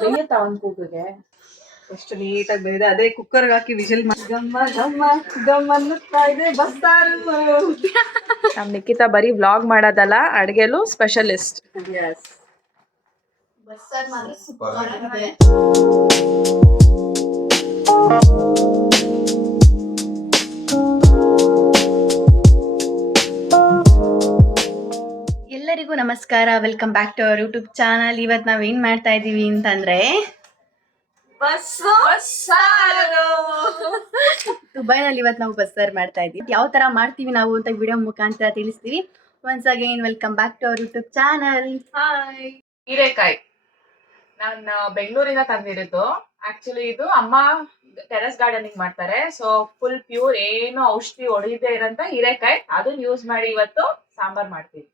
ಬೇಯುತ್ತಾ ಒಂದ್ ಕೂಗಿಗೆ ಎಷ್ಟು ನೀಟಾಗಿ ಬೇಯಿದೆ. ಅದೇ ಕುಕ್ಕರ್ಗೆ ಹಾಕಿ ವಿಷಲ್ ಮಾಡಿ ಗಮ್ಮ ಗಮ್ಮ ಗಮ್ಮ ಅನ್ನುತ್ತಾ ಇದೆ ಬಸ್ಸಾರು. ನಮ್ ನಿಖಿತಾ ಬರೀ ವ್ಲಾಗ್ ಮಾಡೋದಲ್ಲ, ಅಡ್ಗೆಲು ಸ್ಪೆಷಲಿಸ್ಟ್. ಬಸ್ಸಾರು ಮಾತ್ರ ಸೂಪರ್ ಆಗಿದೆ. ಎಲ್ಲರಿಗೂ ನಮಸ್ಕಾರ, welcome back to our YouTube channel. ಇವತ್ತು ನಾವ್ ಏನ್ ಮಾಡ್ತಾ ಇದೀವಿ ಅಂತಂದ್ರೆ ದುಬೈನಲ್ಲಿ ಇವತ್ತು ನಾವು ಬಸ್ಸಾರು ಮಾಡ್ತಾ ಇದೀವಿ. ಯಾವ ತರ ಮಾಡ್ತೀವಿ ನಾವು ಅಂತ ವಿಡಿಯೋ ಮುಖಾಂತರ ತಿಳಿಸ್ತೀವಿ. Once again welcome back to our YouTube channel. Hi. ಹೀರೆಕಾಯಿ ನಾನು ಬೆಂಗಳೂರಿಂದ ತಂದಿರೋದು. ಆಕ್ಚುಲಿ ಇದು ಅಮ್ಮ ಟೆರೆಸ್ ಗಾರ್ಡನಿಂಗ್ ಮಾಡ್ತಾರೆ. ಸೊ ಫುಲ್ ಪ್ಯೂರ್, ಏನು ಔಷಧಿ ಹೊಡೆಯದೇ ಇರೋಂತ ಹೀರೆಕಾಯಿ, ಅದನ್ನ ಯೂಸ್ ಮಾಡಿ ಇವತ್ತು ಸಾಂಬಾರ್ ಮಾಡ್ತೀವಿ.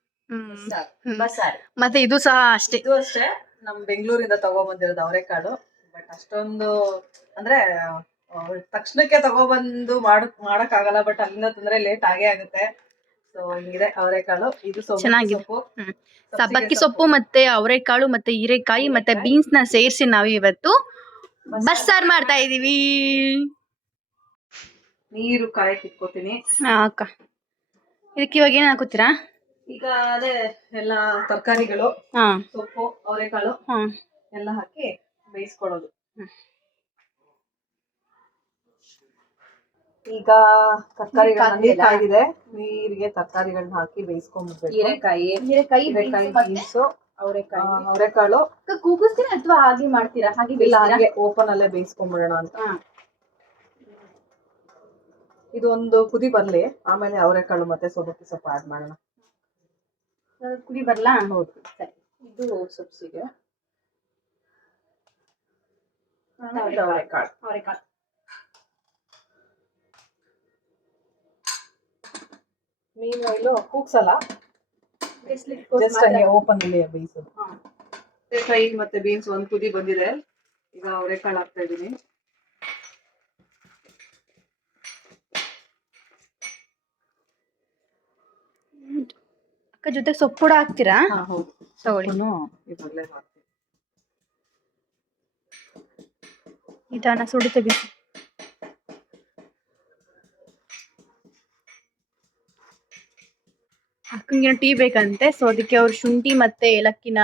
ಬಸ್ಸಾರು. ಮತ್ತೆ ಇದು ಸಹ ಅಷ್ಟೇ. ಇದು ಅಷ್ಟೇ ನಮ್ ಬೆಂಗಳೂರಿಂದ ತಗೊಬಂದಿರೋದು ಅವರೆಕಾಳು. ಬಟ್ ಅಷ್ಟೊಂದು ಅಂದ್ರೆ ತಕ್ಷಣಕ್ಕೆ ತಗೊಬಂದು ಮಾಡಕ್ ಆಗಲ್ಲ. ಬಟ್ ಅಲ್ಲಿಂದ ತಂದ್ರೆ ಲೇಟ್ ಆಗೇ ಆಗುತ್ತೆ. ಸೊ ಹಿಂಗಿದೆ ಅವರೆಕಾಳು. ಇದು ಚೆನ್ನಾಗಿದೆ. ಸಬ್ಬಕ್ಕಿ ಸೊಪ್ಪು ಮತ್ತೆ ಅವರೆಕಾಳು ಮತ್ತೆ ಹೀರೆಕಾಯಿ ಮತ್ತೆ ಬೀನ್ಸ್ ನ ಸೇರಿಸಿ ನಾವು ಇವತ್ತು ಬಸ್ಸಾರು ಮಾಡ್ತಾ ಇದೀವಿ. ನೀರು ಕಾಯಕ್ ಇಟ್ಕೋತೀನಿ. ಅಕ್ಕ, ಇದಕ್ಕೆ ಇವಾಗ ಏನ್ ಹಾಕೋತೀರಾ? ಈಗ ಅದೇ ಎಲ್ಲ ತರಕಾರಿಗಳು, ಸೊಪ್ಪು, ಅವರೆಕಾಳು ಎಲ್ಲ ಹಾಕಿ ಬೇಯಿಸ್ಕೊಳ್ಳೋದು. ಈಗ ತರಕಾರಿಗಳನ್ನ ನೀರ್ ಕಾಯ್ದಿದೆ, ನೀರಿಗೆ ತರಕಾರಿಗಳನ್ನ ಹಾಕಿ ಬೇಯಿಸ್ಕೊಂಡ್ಬಿಡ್ಬೇಕು. ಹೀರೆಕಾಯಿ, ಬೀನ್ಸು, ಅವರೆಕಾಳು. ಕೂಗಿಸ್ತೀರಾ ಅಥವಾ ಹಾಗೆ ಮಾಡ್ತೀರಾ? ಇಲ್ಲ, ಹಾಗೆ ಓಪನ್ ಅಲ್ಲೇ ಬೇಯಿಸ್ಕೊಂಡ್ಬಿಡೋಣ ಅಂತ. ಇದು ಒಂದು ಕುದಿ ಬರ್ಲಿ, ಆಮೇಲೆ ಅವರೆಕಾಳು ಮತ್ತೆ ಸೊಪ್ಪು ಆಡ್ ಮಾಡೋಣ. ಕುದಿ ಬರ್ಲಾ? ಹೌದು. ಸರಿ. ಇದು ಸೊಪ್ಸಿಗೆ ಅವರೆಕಾಳು. ಮೀನ್ ಆಯಿಲು ಕೂಗ್ಸಲ್ಲ, ಜಸ್ಟ್ ಹಂಗೆ ಓಪನ್ ಅಲ್ಲಿ ಬೇಯಿಸೋದು. ಅವರೆಕಾಯಿ ಮತ್ತೆ ಬೀನ್ಸ್ ಒಂದ್ ಕುದಿ ಬಂದಿದೆ. ಈಗ ಅವರೆಕಾಳು ಹಾಕ್ತಾ ಇದೀನಿ. ಅಕ್ಕ, ಜೊತೆಗೆ ಸೊಪ್ಪು ಕೂಡ ಹಾಕ್ತೀರಾ? ಹೌದು, ತಗೊಳ್ಳಿ. ಇವಾಗಲೇ ಹಾಕ್ತೀನಿ. ನಿಧಾನ ಸುಡುತ್ತೆ ಬಿಸಿ. ಅಕ್ಕಂಗೆ ಟೀ ಬೇಕಂತೆ, ಸೊ ಅದಕ್ಕೆ ಅವ್ರು ಶುಂಠಿ ಮತ್ತೆ ಏಲಕ್ಕಿನ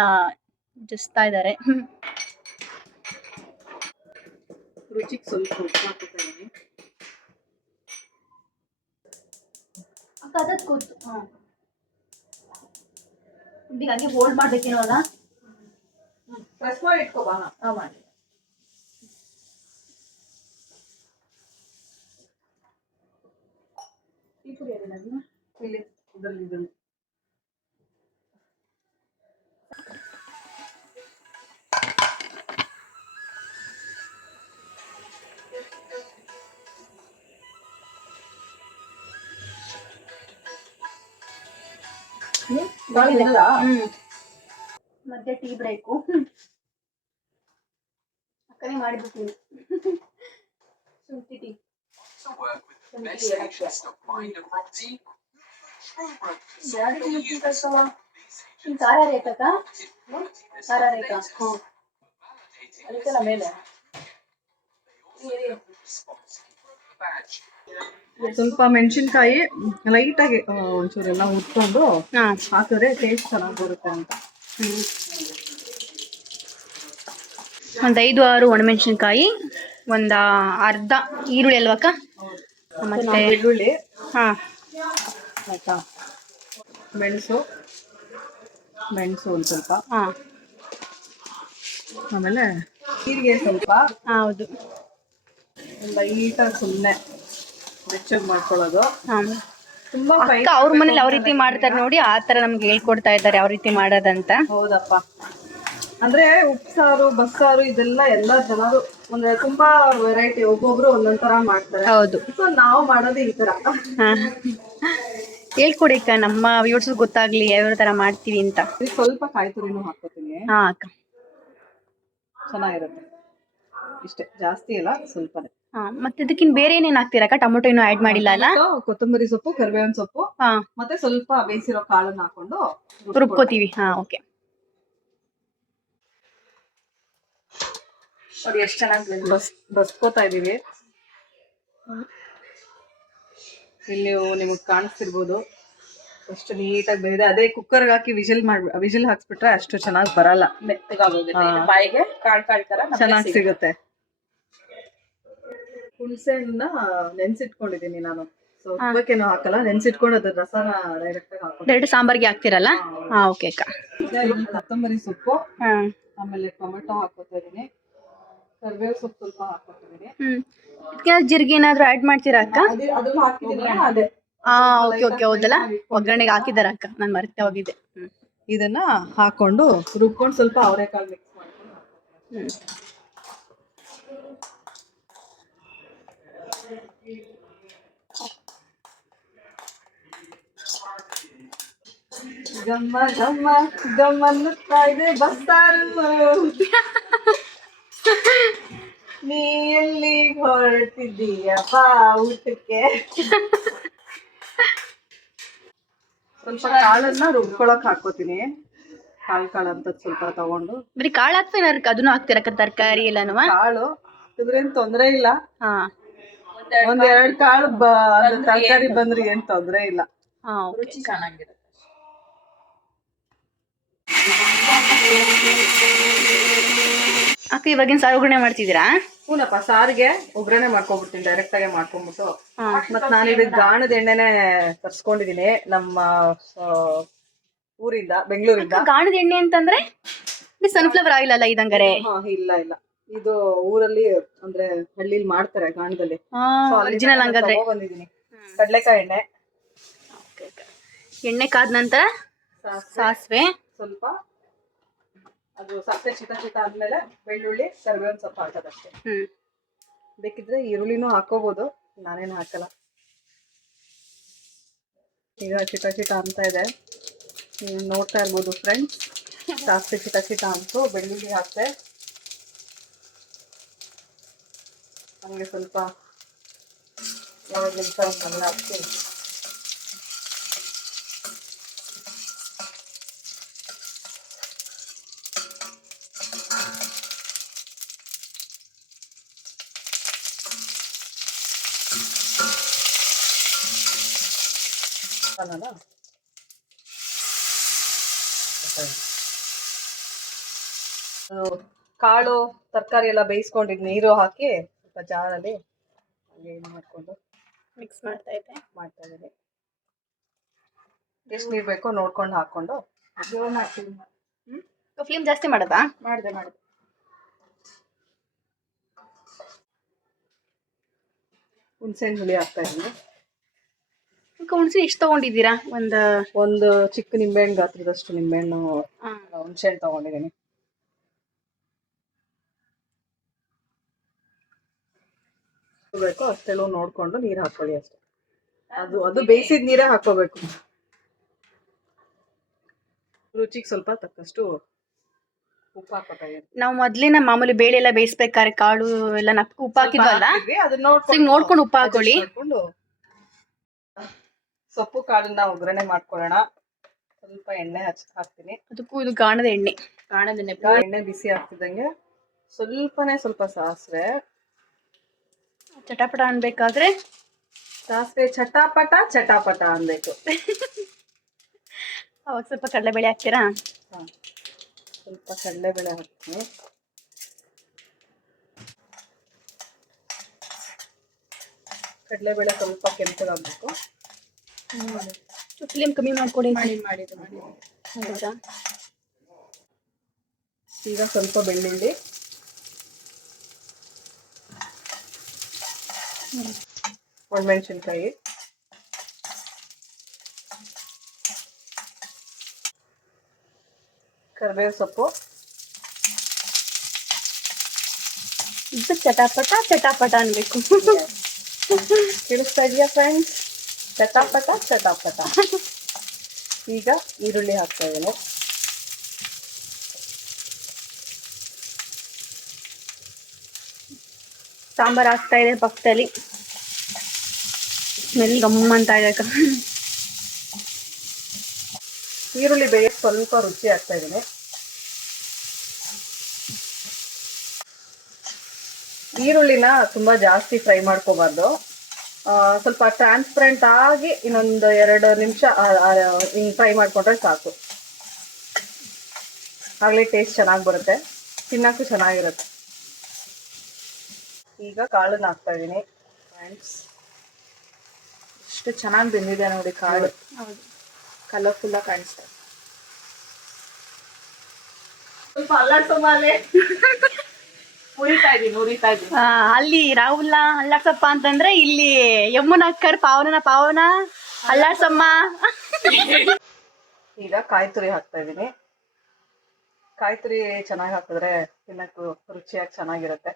ಜಸ್ತಾ ಇದ್ದಾರೆ. ರುಚಿಗೆ ಸ್ವಲ್ಪ ಉಪ್ಪು ಹಾಕ್ತಾ ಇದೀನಿ. ಅಕ್ಕ ಅದಕ್ಕೆ ಗೊತ್ತು. ಈಗ ಹಂಗೆ ಹೋಲ್ಡ್ ಮಾಡ್ಬೇಕೇನೋ ಅಲ್ಲ? ಪ್ರೆಸ್ ಮಾಡಿ ಇಟ್ಕೋಬಾ. ಮಾಡಿ. ಇಲ್ಲಿ ಇದರಲ್ಲಿ ಮತ್ತೆ ಟೀ ಬ್ರೇಕು. ಅಕ್ಕನೇ ಮಾಡಿಬಿಡ್ತೀನಿ ಶುಂಠಿ ಟೀ. ಖಾರ ರೇಖಕ್ಕ ಅದಕ್ಕೆಲ್ಲ ಮೇಲೆ ಸ್ವಲ್ಪ ಮೆಣಸಿನ್ಕಾಯಿ ಲೈಟ್ ಆಗಿ ಒಂಚೂರೆಲ್ಲ ಹುರ್ಕೊಂಡು ಹಾಕಿದ್ರೆ ಟೇಸ್ಟ್ ಚೆನ್ನಾಗಿ ಬರುತ್ತೆ ಅಂತ. ಒಂದು 5-6 ಒಣಮೆಣಸಿನ್ಕಾಯಿ, ಒಂದು ಅರ್ಧ ಈರುಳ್ಳಿ ಅಲ್ವಕ್ಕ? ಮತ್ತೆ ಬೆಳ್ಳುಳ್ಳಿ, ಆಯ್ತಾ, ಮೆಣಸು ಒಂದು ಸ್ವಲ್ಪ, ಆಮೇಲೆ ಜೀರಿಗೆ ಸ್ವಲ್ಪ. ಹೌದು, ಲೈಟಾಗಿ ಸುಮ್ಮನೆ ಬೆಚ್ಚಗೆ ಮಾಡ್ಕೊಳ್ಳೋದು. ತುಂಬಾ ಅವ್ರ ಮನೇಲಿ ಯಾವ ರೀತಿ ಮಾಡ್ತಾರೆ ನೋಡಿ, ಆ ತರ ನಮ್ಗೆ ಹೇಳ್ಕೊಡ್ತಾ ಇದ್ದಾರೆ ಯಾವ ರೀತಿ ಮಾಡೋದಂತ. ಹೌದಪ್ಪ. ಅಂದ್ರೆ ಉಪ್ಸಾರು, ಬಸ್ಸಾರು ಇದೆಲ್ಲ ಎಲ್ಲಾ ಜನರು ಅಂದ್ರೆ ತುಂಬಾ ವೆರೈಟಿ, ಒಬ್ಬೊಬ್ರು ಒಂದೊಂದ್ ತರ ಮಾಡ್ತಾರೆ. ಹೌದು. ಸೊ ನಾವು ಮಾಡೋದು ಈ ತರ. ಹೇಳ್ಕೊಡಿ ಅಕ್ಕ, ನಮ್ಮ ವ್ಯೂವರ್ಸ್ ಗೊತ್ತಾಗ್ಲಿ ಯಾವ ತರ ಮಾಡ್ತೀವಿ ಅಂತ. ಸ್ವಲ್ಪ ಕಾಯಿ ತುರಿನೂ ಹಾಕೋತೀನಿ. ಅಕ್ಕ, ಚೆನ್ನಾಗಿರುತ್ತೆ. ಇಷ್ಟೇ, ಜಾಸ್ತಿ ಇಲ್ಲ, ಸ್ವಲ್ಪನೇ. ಮತ್ತೆ ಇದಕ್ಕಿನ್ ಬೇರೆ ಏನೇನ್ ಹಾಕ್ತೀರಕ್ಕ? ಟೊಮೊಟೊ ಇನ್ನೂ ಆಡ್ ಮಾಡಿಲ್ಲ ಅಲ್ಲ? ಕೊತ್ತಂಬರಿ ಸೊಪ್ಪು, ಕರಿಬೇವಿನ ಸೊಪ್ಪು, ಮತ್ತೆ ಸ್ವಲ್ಪ ಬೇಯಿಸಿರೋ ಕಾಳನ್ನ ಹಾಕೊಂಡು ರುಬ್ಕೋತೀವಿ. ಓಕೆ. ನೋಡಿ ಎಷ್ಟು ಚೆನ್ನಾಗಿ ಬಸ್ಕೋತಾ ಇದೀವಿ. ಇಲ್ಲಿ ನಿಮಗ್ ಕಾಣಿಸ್ತಿರ್ಬೋದು ಅಷ್ಟು ನೀಟಾಗಿ ಬೇಯಿದೆ. ಅದೇ ಕುಕ್ಕರ್ಗೆ ಹಾಕಿ ವಿಜಿಲ್ ಹಾಕ್ಸ್ಬಿಟ್ರೆ ಅಷ್ಟು ಚೆನ್ನಾಗಿ ಬರಲ್ಲ, ಮೆತ್ತಗಾಗೋಗುತ್ತೆ. ಬಾಯಿಗೆ ಕಾಳ್ ತರ ಚೆನ್ನಾಗಿ ಸಿಗುತ್ತೆ. ಹುಣಸೆಹಣ್ಣ ನೆನ್ಸಿಟ್ಕೊಂಡಿದೀನಿ ನಾನು. ಸೊ ಉಪ್ಪಕ್ಕೇನು ಹಾಕಲ್ಲ, ನೆನ್ಸಿಟ್ಕೊಂಡು ಅದ್ರ ರಸನ ಡೈರೆಕ್ಟ್ ಆಗಿ ಹಾಕೋ. ಡೈರೆಕ್ಟ್ ಸಾಂಬಾರ್ಗೆ ಹಾಕ್ತಿರಲ್ಲ? ಹಾ, ಓಕೆ ಅಕ್ಕ. ಕೊತ್ತಂಬರಿ ಸೊಪ್ಪು, ಹಾಂ, ಆಮೇಲೆ ಟೊಮೆಟೊ ಹಾಕೋತಾ ಇದೀನಿ, ಕರಿಬೇವು ಸೊಪ್ಪು ಸ್ವಲ್ಪ ಹಾಕೋತಿದೀನಿ. ಇದಕ್ಕೆ ಜೀರಿಗೆ ಏನಾದ್ರು ಆ್ಯಡ್ ಮಾಡ್ತೀರಾ ಅಕ್ಕ? ಅದ್ರಲ್ಲಿ ಹಾಕಿದೀನಿ ಅದೇ. ಓಕೆ ಓಕೆ, ಹೌದಲ್ಲ, ಒಗ್ಗರಣೆಗೆ ಹಾಕಿದಾರ ಅಕ್ಕ, ನಾನು ಮರ್ತೆ ಹೋಗಿದ್ದೆ. ಇದನ್ನ ಹಾಕೊಂಡು ರುಬ್ಕೊಂಡು ಸ್ವಲ್ಪ ಅವರೆಕಾಳು ಮಿಕ್ಸ್ ಮಾಡ್ಕೊಂಡು ಗಮ್ಮ ಗಮ್ಮ ಗಮ್ಮನ್ನುತ್ತಾ ಇದೆ ಬಸ್ಸಾರು. ನೀ ಎಲ್ಲಿ ಹೊರಟಿದ್ದೀಯಪ್ಪ ಊಟಕ್ಕೆ? ಸ್ವಲ್ಪ ಕಾಳನ್ನ ರುಬ್ಕೊಳಕ್ ಹಾಕೋತೀನಿ. ಕಾಳು ಅಂತ ಸ್ವಲ್ಪ ತಗೊಂಡು. ಬರೀ ಕಾಳು ಹಾಕ್ತೇನೆ ಅದನ್ನು ಹಾಕ್ತಿರಕ್ಕ, ತರಕಾರಿ ಎಲ್ಲಾನು? ಕಾಳು ಇದ್ರೇನ್ ತೊಂದ್ರೆ ಇಲ್ಲ. ಹಾ, ಒಂದೆರಡು ಕಾಳು ತರಕಾರಿ ಬಂದ್ರೆ ಏನ್ ತೊಂದ್ರೆ ಇಲ್ಲ. ಹಾ, ರುಚಿ ಚೆನ್ನಾಗಿರುತ್ತೆ. ಅಕ್ಕ ಇವಾಗಿನ ಸಾರು ಒಗ್ಗರಣೆ ಮಾಡ್ತಿದ್ದೀರಾ? ಹೂನಪ್ಪ, ಸಾರಿಗೆ ಒಗ್ಗರಣೆ ಮಾಡ್ಕೊಂಡ್ಬಿಡ್ತೀನಿ, ಡೈರೆಕ್ಟ್ ಆಗಿ ಮಾಡ್ಕೊಂಡ್ಬಿಟ್ಟು. ಮತ್ ನಾನು ಇದಕ್ಕೆ ಗಾಣದ ಎಣ್ಣೆನೆ ತರ್ಸ್ಕೊಂಡಿದೀನಿ ನಮ್ಮ ಊರಿಂದ, ಬೆಂಗಳೂರಿಂದ. ಗಾಣದ ಎಣ್ಣೆ ಅಂತಂದ್ರೆ ಸನ್ಫ್ಲವರ್ ಆಯಿಲ್ ಅಲ್ಲ ಇದಂಗಾರೆ? ಇಲ್ಲ ಇಲ್ಲ, ಇದು ಊರಲ್ಲಿ ಅಂದ್ರೆ ಹಳ್ಳಿಲಿ ಮಾಡ್ತಾರೆ ಗಾಣದಲ್ಲಿ. ಒರಿಜಿನಲ್ ಹಂಗಾದ್ರೆ ಬಂದಿದ್ದೀನಿ. ಕಡ್ಲೆಕಾಯಿ ಎಣ್ಣೆ, ಎಣ್ಣೆ ಕಾದ ನಂತರ ಸಾಸಿವೆ ಸ್ವಲ್ಪ, ಅದು ಸಾಸಿವೆ ಚಿಟ ಆದ್ಮೇಲೆ ಬೆಳ್ಳುಳ್ಳಿ, ಕರಿಬೇವಿನ ಸ್ವಲ್ಪ ಹಾಕೋದಷ್ಟೇ. ಬೇಕಿದ್ರೆ ಈರುಳ್ಳಿನೂ ಹಾಕೋಬಹುದು, ನಾನೇನು ಹಾಕಲ್ಲ. ಈಗ ಚಿಟ ಅಂತ ಇದೆ, ನೀವು ನೋಡ್ತಾ ಇರ್ಬೋದು ಫ್ರೆಂಡ್ಸ್. ಸಾಸಿವೆ ಚಿಟ ಅಂತು, ಬೆಳ್ಳುಳ್ಳಿ ಹಾಕ್ತೆ, ಹಂಗೆ ಸ್ವಲ್ಪ ಹಾಕ್ತೀನಿ. ಕಾಳು ತರಕಾರಿ ಎಲ್ಲ ಬೇಯಿಸ್ಕೊಂಡಿದ್ ನೀರು ಹಾಕಿ ಸ್ವಲ್ಪ ಜಾರಲ್ಲಿ ಏನು ಮಾಡ್ಕೊಂಡು ಮಿಕ್ಸ್ ಮಾಡ್ತಾ ಇದ್ದೀನಿ. ಎಷ್ಟು ನೀರು ಬೇಕೋ ನೋಡ್ಕೊಂಡು ಹಾಕೊಂಡು ಮಾಡ್ತೀನಿ. ಫ್ಲೇಮ್ ಜಾಸ್ತಿ ಮಾಡದಾ? ಮಾಡಿದೆ. ಹುಣಸೆಹಣ್ಣು ಹುಳಿ ಹಾಕ್ತಾ ಇದ್ದೀನಿ. ಹುಣಸೆ ಎಷ್ಟು ತಗೊಂಡಿದ್ದೀರಾ? ಒಂದು ಚಿಕ್ಕ ನಿಂಬೆಹಣ್ಣು ಗಾತ್ರದಷ್ಟು ನಿಂಬೆಹಣ್ಣು ಹುಣಸೆಹಣ್ಣು ತಗೊಂಡಿದ್ದೀನಿ. ಬೇಕು ಅಷ್ಟೆಲ್ಲ ನೋಡ್ಕೊಂಡು ನೀರು ಹಾಕೊಳ್ಳಿ ಅಷ್ಟೇ. ಅದು ಬೇಯಿಸಿದ ನೀರೇ ಹಾಕೋಬೇಕು. ರುಚಿಗೆ ಸ್ವಲ್ಪ ತಕ್ಕಷ್ಟು ಉಪ್ಪು ಹಾಕೋತಾ ಇದ್ದೀನಿ. ನಾವು ಮೊದ್ಲಿನ ಮಾಮೂಲಿ ಬೇಳೆ ಎಲ್ಲ ಬೇಯಿಸ್ಬೇಕಾದ್ರೆ ಕಾಳು ಎಲ್ಲ ಉಪ್ಪು ಹಾಕಿದ್ವಲ್ಲ, ನೋಡ್ಕೊಂಡು ಉಪ್ಪು ಹಾಕೊಳ್ಳಿ. ಸೊಪ್ಪು ಕಾಳನ್ನ ಒಗ್ಗರಣೆ ಮಾಡ್ಕೊಳ್ಳೋಣ. ಸ್ವಲ್ಪ ಎಣ್ಣೆ ಹಾಕ್ತೀನಿ. ಅದಕ್ಕೂ ಇದು ಗಾಣದ ಎಣ್ಣೆ. ಎಣ್ಣೆ ಬಿಸಿ ಆಗ್ತಿದ್ದಂಗೆ ಸ್ವಲ್ಪ ಸಾಸಿವೆ, ಚಟಾಪಟ ಅನ್ಬೇಕಾದ್ರೆ ಸಾಸಿವೆ ಚಟಾಪಟ ಅನ್ಬೇಕು. ಅವಾಗ ಸ್ವಲ್ಪ ಕಡಲೆಬೇಳೆ ಹಾಕ್ತೀರಾ? ಸ್ವಲ್ಪ ಕಡಲೆಬೇಳೆ ಹಾಕ್ತೀನಿ. ಕಡಲೆಬೇಳೆ ಸ್ವಲ್ಪ ಕೆಂಪಗಾಗಬೇಕು. ಫ್ಲೇಮ್ ಕಮ್ಮಿ ಮಾಡ್ಕೊಡಿ. ಹೌದಾ? ಈಗ ಸ್ವಲ್ಪ ಬೆಳ್ಳುಳ್ಳಿ, ಒಣಮೆಣಸಿನ್ಕಾಯಿ, ಕರಿಬೇವು ಸೊಪ್ಪು, ಇದು ಚಟಾಪಟ ಅನ್ಬೇಕು. ಕೇಳಿಸ್ತಾ ಇದೆಯಾ ಫ್ರೆಂಡ್ಸ್? ಚಟಾಪಟ. ಈಗ ಈರುಳ್ಳಿ ಹಾಕ್ತಾ ಇದ್ದೀನಿ. ಸಾಂಬಾರ್ ಆಗ್ತಾ ಇದೆ ಪಕ್ಕದಲ್ಲಿ, ಸ್ಮೆಲ್ ಗಮ್ಮ ಅಂತ ಇದೆ. ಈರುಳ್ಳಿ ಬೇಯಕ್ಕೆ ಸ್ವಲ್ಪ ರುಚಿ ಹಾಕ್ತಾ ಇದ್ದೀನಿ. ಈರುಳ್ಳಿನ ತುಂಬ ಜಾಸ್ತಿ ಫ್ರೈ ಮಾಡ್ಕೋಬಾರ್ದು. ಸ್ವಲ್ಪ ಟ್ರಾನ್ಸ್ಪರೆಂಟ್ ಆಗಿ ಇನ್ನೊಂದು 2 ನಿಮಿಷ ಹಿಂಗೆ ಫ್ರೈ ಮಾಡಿಕೊಂಡ್ರೆ ಸಾಕು. ಆಗಲೇ ಟೇಸ್ಟ್ ಚೆನ್ನಾಗಿ ಬರುತ್ತೆ, ತಿನ್ನೋಕ್ಕೂ ಚೆನ್ನಾಗಿರುತ್ತೆ. ಈಗ ಕಾಳನ್ನ ಹಾಕ್ತಾ ಇದ್ದೀನಿ ಫ್ರೆಂಡ್ಸ್. ಎಷ್ಟು ಚೆನ್ನಾಗಿ ಬೆಂದಿದೆ ನೋಡಿ ಕಾಳು. ಹೌದು. ಕಲರ್ಫುಲ್ ಆಗಿ ಕಾಣಿಸ್ತಾ ಇದೆ. ಸ್ವಲ್ಪ ಅಲ್ಲಾಡ್ಸೋಮಾಲೆ ಉರಿತಾ ಇದ್ದೀನಿ. ಅಲ್ಲಿ ರಾಹುಲ್ನ ಅಲ್ಲಾಡ್ಸಪ್ಪ ಅಂತಂದ್ರೆ ಇಲ್ಲಿ ಯಮುನಕ್ಕರ್ ಪಾವನ ಅಲ್ಲಾಡ್ಸಮ್ಮ. ಈಗ ಕಾಯಿ ತುರಿ ಹಾಕ್ತಾ ಇದ್ದೀನಿ. ಕಾಯಿ ತುರಿ ಚೆನ್ನಾಗಿ ಹಾಕಿದ್ರೆ ತಿನ್ನಕ್ಕೂ ರುಚಿಯಾಗಿ ಚೆನ್ನಾಗಿರುತ್ತೆ.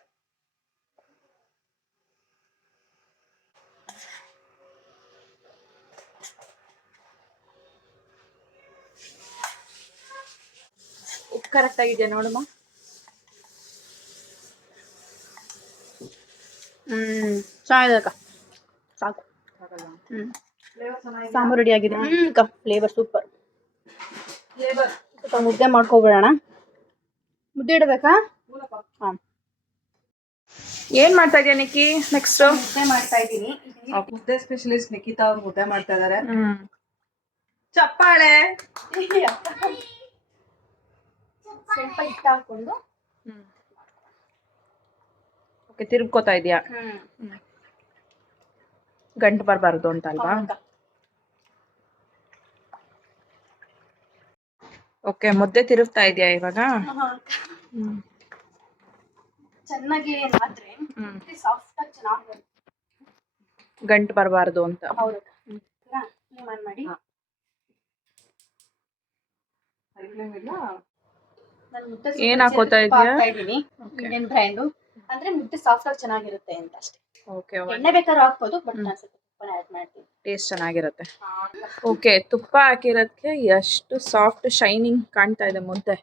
ಉಪ್ಪು ಕರೆಕ್ಟ್ ಆಗಿದೆಯಾ ನೋಡಮ್ಮ. ಚೆನ್ನಾಗಿದೆ ಅಕ್ಕ, ಸಾಕು. ಸಾಂಬಾರು ರೆಡಿ ಆಗಿದೆ. ಅಕ್ಕ ಫ್ಲೇವರ್ ಸೂಪರ್. ಸ್ವಲ್ಪ ಮುದ್ದೆ ಮಾಡ್ಕೊಬಿಡೋಣ. ಮುದ್ದೆ ಇಡಬೇಕಾ? ಹಾಂ, ಏನ್ ಮಾಡ್ತಾ ಇದೀಯ ನಿಕ್ಕಿ? ನೆಕ್ಸ್ಟ್ ಮುದ್ದೆ ಮಾಡ್ತಾ ಇದ್ದೀನಿ. ಮುದ್ದೆ ಸ್ಪೆಷಲಿಸ್ಟ್ ನಿಖಿತಾ ಅವ್ರು ಮುದ್ದೆ ಮಾಡ್ತಾ ಇದಾರೆ. ಚಪ್ಪಾಳೆ. ಸ್ವಲ್ಪ ಹಿಟ್ಟು ಹಾಕೊಂಡು ಓಕೆ, ತಿರುಗ್ಕೋತಾ ಇದೀಯಾ? ಗಂಟು ಬರಬಾರ್ದು ಅಂತ ಅಲ್ವಾ? ಓಕೆ, ಮುದ್ದೆ ತಿರುಗ್ತಾ ಇದೆಯಾ ಇವಾಗ? ಚೆನ್ನಾಗಿ ಆದ್ರೆ ಸಾಫ್ಟ್ ಆಗಿ ಚೆನ್ನಾಗಿ ಗಂಟು ಬರಬಾರ್ದು ಅಂತ. ಹೌದು. ಮಾಡಿ ಏನ್ ಹಾಕೋತಾ ಇದೀಯಾ? ಇಂಡಿಯನ್ ಬ್ರ್ಯಾಂಡು ಅಂದ್ರೆ ಮುದ್ದೆ ಸಾಫ್ಟ್ ಆಗಿ ಚೆನ್ನಾಗಿರುತ್ತೆ ಅಂತ ಅಷ್ಟೇ. ಓಕೆ, ಎಣ್ಣೆ ಬೇಕಾದ್ರೂ ಹಾಕ್ಬೋದು, ಬಟ್ ನಾನು ಸ್ವಲ್ಪ ತುಪ್ಪನ ಆಡ್ ಮಾಡ್ತೀನಿ. ಟೇಸ್ಟ್ ಚೆನ್ನಾಗಿರುತ್ತೆ. ಓಕೆ, ತುಪ್ಪ ಹಾಕಿರೋದಕ್ಕೆ ಎಷ್ಟು ಸಾಫ್ಟ್ ಶೈನಿಂಗ್ ಕಾಣ್ತಾ ಇದೆ ಮುದ್ದೆ.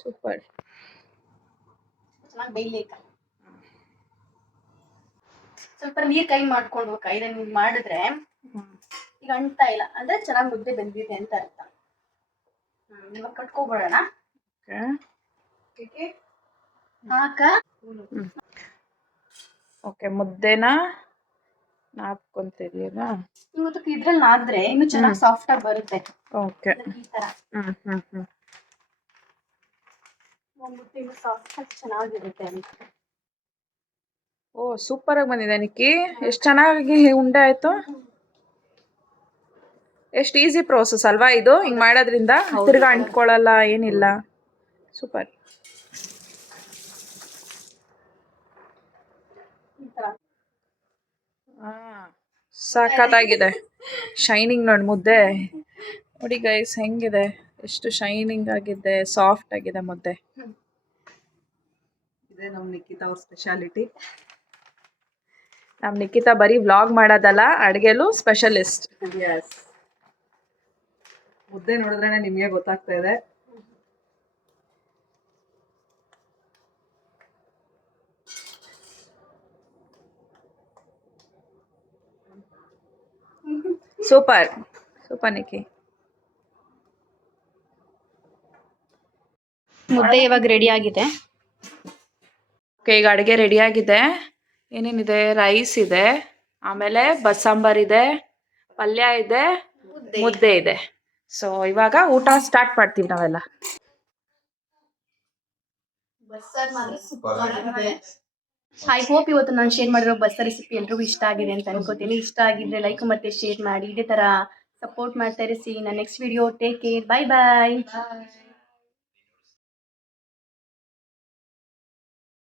ಸೂಪರ್. ಚೆನ್ನಾಗಿ ಬೇಯಲೇಕ. ಸ್ವಲ್ಪ ನೀರ್ ಕೈ ಮಾಡ್ಕೊಂಡು ಕೈದಲ್ಲಿ ಮಾಡಿದ್ರೆ ಈಗ ಅಂಟ್ತಾ ಇಲ್ಲ ಅಂದ್ರೆ ಚೆನ್ನಾಗಿ ಮುದ್ದೆ ಬೆಂದಿದೆ ಅಂತ ಅರ್ಥ. ಇವಾಗ ಕಟ್ಕೊಬಿಡೋಣ. ಓಕೆ, ಮುದ್ದೆನ ನಾದ್ಕೊಂತಿದೀಯಲ್ಲ? ಇವತ್ತು ಇದ್ರಲ್ಲಿ ನಾದ್ರೆ ಇನ್ನು ಚೆನ್ನಾಗಿ ಸಾಫ್ಟ್ ಆಗಿ ಬರುತ್ತೆ. ಓಕೆ, ಈ ತರ ಮುದ್ದೆ ಇನ್ನು ಸಾಫ್ಟ್ ಆಗಿ ಚೆನ್ನಾಗಿರುತ್ತೆ ಅಂತ. ಓ, ಸೂಪರ್ ಆಗಿ ಬಂದಿದೆ ನಿಕ್ಕಿ. ಎಷ್ಟು ಚೆನ್ನಾಗಿ ಉಂಡೆ ಆಯ್ತು. ಎಷ್ಟು ಈಸಿ ಪ್ರೋಸೆಸ್ ಅಲ್ವಾ ಇದು? ಹಿಂಗ್ ಮಾಡೋದ್ರಿಂದ ತಿರ್ಗಾ ಅಂಟ್ಕೊಳ್ಳಲ್ಲ, ಏನಿಲ್ಲ. ಸೂಪರ್. ಸಖತ್ತಾಗಿದೆ. ಶೈನಿಂಗ್ ನೋಡಿ ಮುದ್ದೆ ನೋಡಿ ಗೈಸ್ ಹೆಂಗಿದೆ, ಎಷ್ಟು ಶೈನಿಂಗ್ ಆಗಿದೆ, ಸಾಫ್ಟ್ ಆಗಿದೆ ಮುದ್ದೆ. ಇದೇ ನಮ್ ನಿಖಿತಾ ಅವ್ರ ಸ್ಪೆಷಾಲಿಟಿ. ನಮ್ ನಿಖಿತಾ ಬರೀ ವ್ಲಾಗ್ ಮಾಡೋದಲ್ಲ, ಅಡ್ಗೆಲು ಸ್ಪೆಷಲಿಸ್ಟ್. ಮುದ್ದೆ ನೋಡಿದ್ರೆ ನಿಮ್ಗೆ ಗೊತ್ತಾಗ್ತಾ ಇದೆ. ಸೂಪರ್ ಸೂಪರ್ ನಿಕ್ಕಿ. ಮುದ್ದೆ ಇವಾಗ ರೆಡಿ ಆಗಿದೆ. ಓಕೆ, ಈಗ ಅಡುಗೆ ರೆಡಿ ಆಗಿದೆ. ಏನೇನಿದೆ? ರೈಸ್ ಇದೆ, ಆಮೇಲೆ ಬಸ್ಸಾಂಬಾರ್ ಇದೆ, ಪಲ್ಯ ಇದೆ, ಮುದ್ದೆ ಇದೆ. ಸೊ ಇವಾಗ ಊಟ ಸ್ಟಾರ್ಟ್ ಮಾಡ್ತೀವಿ ನಾವೆಲ್ಲ. ಐ ಹೋಪ್ ಇವತ್ತು ನಾನು ಶೇರ್ ಮಾಡಿರೋ ಬಸ್ಸಾರ್ ರೆಸಿಪಿ ಎಲ್ರಿಗೂ ಇಷ್ಟ ಆಗಿದೆ ಅಂತ ಅನ್ಕೋತೀನಿ. ಇಷ್ಟ ಆಗಿದ್ರೆ ಲೈಕ್ ಮತ್ತೆ ಶೇರ್ ಮಾಡಿ, ಇದೇ ತರ ಸಪೋರ್ಟ್ ಮಾಡ್ತಾ ಇರಿ. ಸಿ ನನ್ನ next video. Take care, bye ಬಾಯ್.